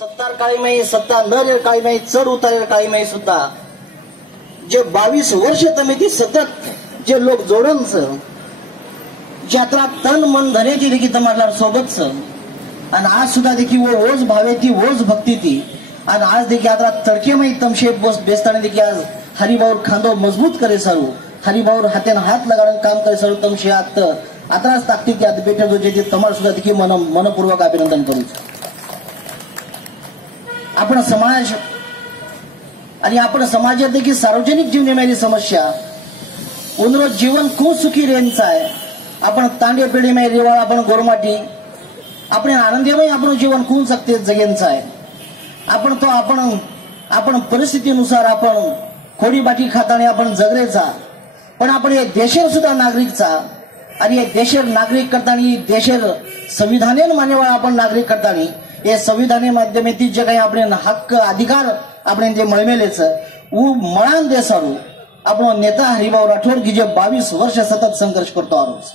सत्तार काळी माई सत्ता न रे काळी माई चढ उतारेल काळी माई सुद्धा जे 22 वर्ष तुम्ही ती सतत जे लोक जोडूनच यात्रा तन मन धनेची देखील तुम्हाला सोबतच आणि आज सुद्धा देखील वो ओज भावे ती ओज भक्ती ती आणि आज देखील यात्रा तडके माई तमशे बेस्ताने देखील आज हरिभाऊर खांदो मजबूत करे सारू हरिभाऊर हातेन हात लगाडून काम करे सारू तमशे आत्राच ताकती त्या बेटे जो जे तुम्हाला सुद्धा देखील मनपूर्वक अभिनंदन करू आपण समाज आणि आपण समाजात देखील सार्वजनिक जीवनाची समस्या उन्नत जीवन खूप सुखी रेंचा आहे आपण तांडे पेढी में रेवाळ आपण गोरमाटी आपण आनंदीमय आपण जीवन खूप सकते जगेंचा आहे आपण परिस्थितीनुसार आपण खोडी बाटी खाताने आपण जगरेचा पण आपण या देशावर सुद्धा नागरिकचा आणि या देशावर नागरिक करताना देशावर संविधानेन मान्यवर आपण नागरिक करताना हे संविधाने माध्यमातील जे काही आपण हक्क अधिकार आपण जे मळमेलेच मळान देसारू आपण नेता हरिभाऊ राठोड की जे 22 वर्ष सतत संघर्ष करतो आहोत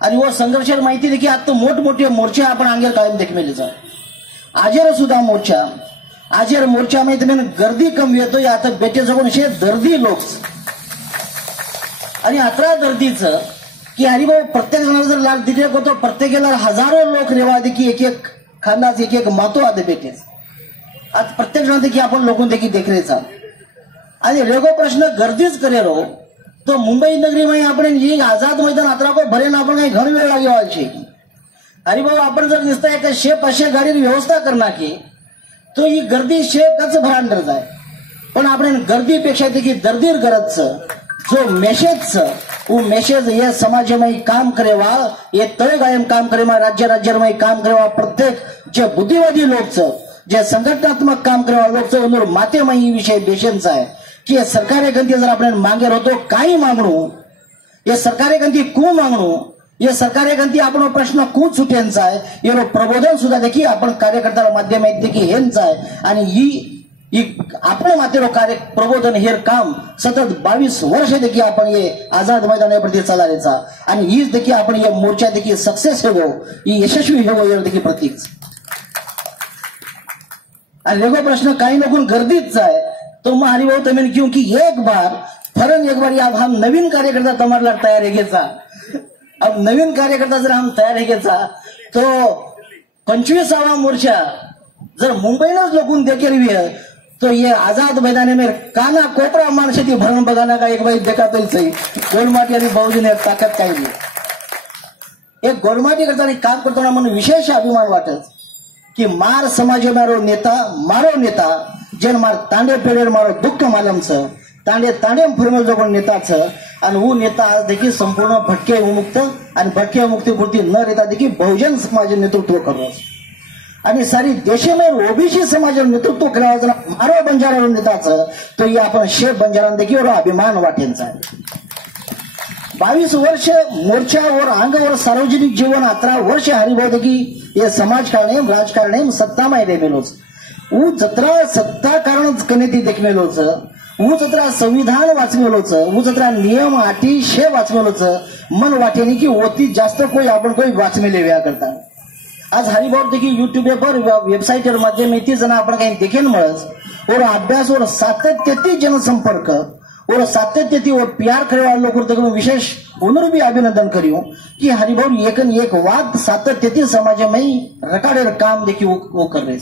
आणि वो संघर्ष माहिती देखील आता मोठमोठे मोर्चे आपण अंगेर कायम देखमेलेच आजेर सुद्धा मोर्चा में तुम्ही गर्दी कमी येतो आता बेटे जगून असे दर्दी लोक आणि अत्रा दर्दीचं की हरिभाऊ प्रत्येक जण जर लाल दिले होतो प्रत्येकाला हजारो लोक रेवा देखील एक खानदास एक मातो आदे बेटे आज प्रत्येक जण देखील आपण लोकून देखील देखरेचा आणि रेगो प्रश्न गर्दीच करेलो तो मुंबई नगरी में आपण ही आझाद मैदान आत्रा को भरेन आपण काही घण वेळ लागे वाल छे हरिभाऊ आपण जर दिसता एक 100-500 गाडी व्यवस्था करना की तो ही गर्दी 100 भरांडर जाय पण आपण गर्दीपेक्षा देखील दर्दीर गरजच जो मेसेज ये समाज में काम करेवा ये तय कायम काम करेवा राज्य में काम करेवा प्रत्येक जे बुद्धिवादी लोक जे संघटनात्मक काम करेवा लोक माते में ही विषय बेशनचा आहे की सरकारी गंती जर आपण मांगे होतो काही मागणू ये सरकारी गंती कू मागणू ये सरकारी गंती आपण प्रश्न कू सुटेंचा आहे ये प्रबोधन सुद्धा देखील आपण कार्यकर्त्याला माध्यम देखील हेंचा आहे आणि ही आपण मात्र कार्य प्रबोधन हेर काम सतत 22 वर्ष देखील आपण ये आझाद मैदानाप्रती चालायचा आणि हीच देखील आपण ये मोर्चा देखील सक्सेस हो ही यशस्वी हो यावर देखील प्रतीक आणि वेगळा प्रश्न काही लोक गर्दीच आहे तो मग हरिभाऊ तुम्ही क्योंकि एक बार अब हम नवीन कार्यकर्ता तुम्हारा तैयार है अब नवीन कार्यकर्ता जर हम तैयार है तो 25वां मोर्चा जर मुंबईलाच लोकून देखील तो ये आझाद मैदाने में काना कोपरा माणसे ती भरण बघाना का एक बाई देखातच सही गोलमाटी आणि भाऊजीने ताकद काही नाही एक गोलमाटी करताना काम करताना म्हणून विशेष अभिमान वाटत की मार समाज मारो नेता जन मार तांडे पेडेर मारो दुःख मालमच तांडे फरमेल जो कोण नेताच आणि वो नेता आज देखील संपूर्ण भटके विमुक्त आणि भटके मुक्तीपुरती न रेता देखील बहुजन समाज नेतृत्व करो आणि सारी देशमेर ओबीसी समाज नेतृत्व करायचं मारो बंजारा नेताच तो ये आपण शेफ बंजारा देखील अभिमान वाटेंचा 22 वर्ष मोर्चावर अंगावर सार्वजनिक जीवन 18 वर्ष हरिभाऊ देखील ये समाजकारणे राजकारणे सत्ता माहिती मेलोच ऊ जत्रा सत्ता कारण कने ती देखमेलोच ऊ जत्रा संविधान वाचमेलोच ऊ जत्रा नियम अटी शे वाचमेलोच मन वाटेनी की ओती जास्त कोई वाचमेले व्या करता आज हरिभाऊ देखील यूट्यूब पर वेबसाइट माध्यम जन आपण काही देखेन मळस और अभ्यास और सातत्य जनसंपर्क और सातत्य और प्यार करे वाले लोग को विशेष उन्होंने भी अभिनंदन करियो कि हरिभाऊ एक वाद सातत्य समाज में रकाडे काम देखिए वो कर रहे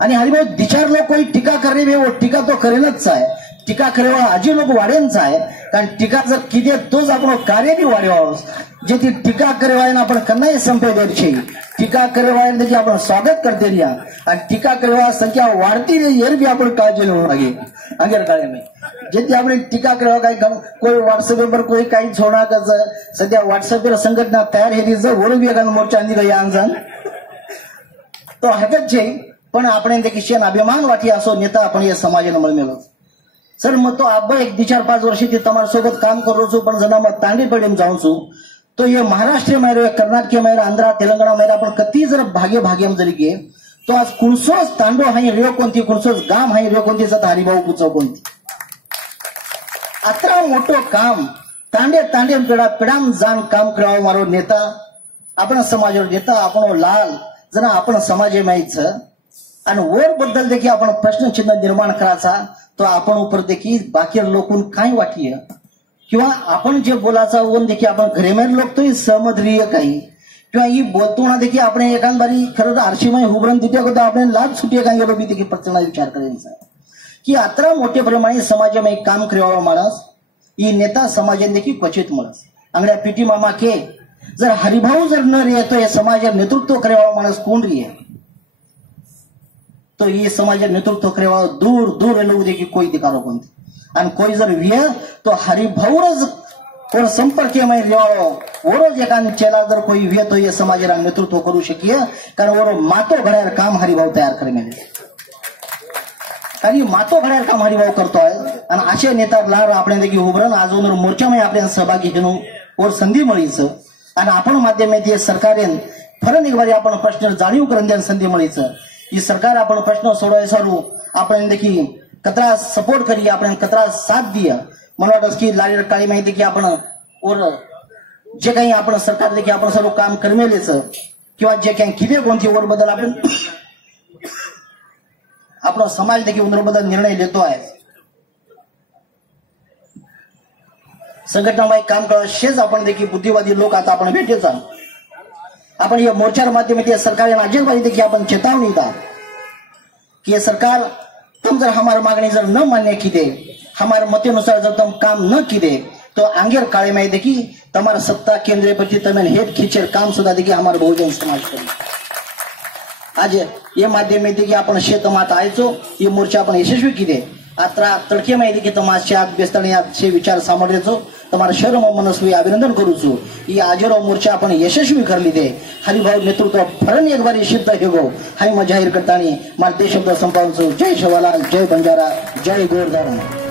आणि हरिभाऊ विचार लोग कोई टीका कर रहे वो टीका तो करेनच आहे टीका करेवा आजी लोक वाढेनच आहे कारण टीका जर किती तोच आपण कार्य भी वाढवावं जे ती टीका करेवायन आपण कन्नाही संपेदरची टीका करेवायन त्याची आपण स्वागत करते रिया आणि टीका करेवा संख्या वाढती यर भी आपण काळजी घेऊ लागे अंगेर काळे में जे ती आपण टीका करेवा काही कोई व्हाट्सएप पर कोई काही छोडा कसं सध्या व्हाट्सएप पर संघटना तयार हेली जर वरून भी एखाद मोर्चा अंदी गई आंजन तो हरकत छे पण आपण देखील शेन अभिमान वाटी असो नेता आपण या समाजाने मिळमेलो सर मग तो आब्बा 1-4-5 वर्षी ते तुम्हाला सोबत काम करू छो पण जना मग तांडी पडेम जाऊन छू तो ये महाराष्ट्र में कर्नाटक में आंध्र तेलंगाना में आपण कती जर भागे जरी गे तो आज कुणसोच तांडो हाई रेव कोणती कुणसोच गाम हाई रेव कोणती सत हरिभाऊ पुचव कोणती अत्रा मोठो काम तांडे पिडाम जाण काम करावं मारो नेता आपण समाजावर नेता आपण लाल जना आपण समाज माहीत आणि वर बद्दल देखील आपण प्रश्नचिन्ह निर्माण करायचा तो आपण उपर देखील बाकी लोकून काय वाटलीय किंवा आपण जे बोलायचा ओन देखील आपण घरेमेर लोक तो सहमत रहिए काही किंवा ही बोलतो ना देखील आपण एखाद बारी खरं आरशीमय हुबरन दित्या होता आपण लाभ सुटिया काही गेलो बी देखील प्रत्येक विचार करायचा की अत्रा मोठ्या प्रमाणे समाजामध्ये काम करावा माणस ही नेता समाजाने देखील क्वचित माणस अंगड्या पीटी मामा के जर हरिभाऊ जर न रहे तो ये समाज नेतृत्व करावा माणस कोण रही तो ये समाज नेतृत्व करावा दूर दूर लोग देखील कोई दिकारो कोण आणि कोई जर विय तो हरिभाऊरच और संपर्क में रिवाड़ो वरोज एकान चेला जर कोई विय तो ये समाज नेतृत्व करू शकीय कारण वो मातो घड्याळ काम हरिभाऊ तयार करे कारण मातो घड्याळ काम हरिभाऊ करतोय आणि असे नेता लाड आपण देखील उभरण अजून मोर्चामध्ये आपल्याला सहभागी घेऊन और संधी मिळीचं आणि आपण माध्यमात सरकारेन फरन एक बारी आपण प्रश्न जाणीव करून द्या संधी मिळीचं ही सरकार आपण प्रश्न सोडवायसारू आपण देखील कतरा सपोर्ट करी आपण कतरा साथ दिया मला वाटतं की लाल काळी माहिती की आपण और जे काही आपण सरकार देखील आपण सर्व काम करमेलेच किंवा जे काही किती कोणती वर बद्दल आपण समाज देखील उंदर बद्दल निर्णय घेतो आहे संघटनाबाई काम करत शेच आपण देखील बुद्धिवादी लोक आता आपण भेटेच आपण या मोर्चार माध्यमात सरकार अजिबाई देखील आपण चेतावनी दा कि ये सरकार तुम जर हमारी मागणी जर न मान्य की दे हमारे मतानुसार जर तुम काम न की दे तो आंगेर काळे में देखी तुम्हारा सत्ता केंद्र प्रति तमें हेड खींचेर काम सुधा देखी हमारे बहुजन समाज कर आज ये माध्यम में देखी आपण शेत मात आयचो ये मोर्चा आपण यशस्वी की दे आता तडके में देखी तमाशे आत बेस्तणी आतशे विचार सामोरेचो तुम्हारा शहर मनस्वी अभिनंदन करूचो ये आजरो मोर्चा आपण यशस्वी करली दे हरिभाऊ नेतृत्व फरन एक बारी सिद्ध हेगो हाई जाहीर करतानी मला ते शब्द संपावनचो जय शिवालाल जय बंजारा जय गोरधारण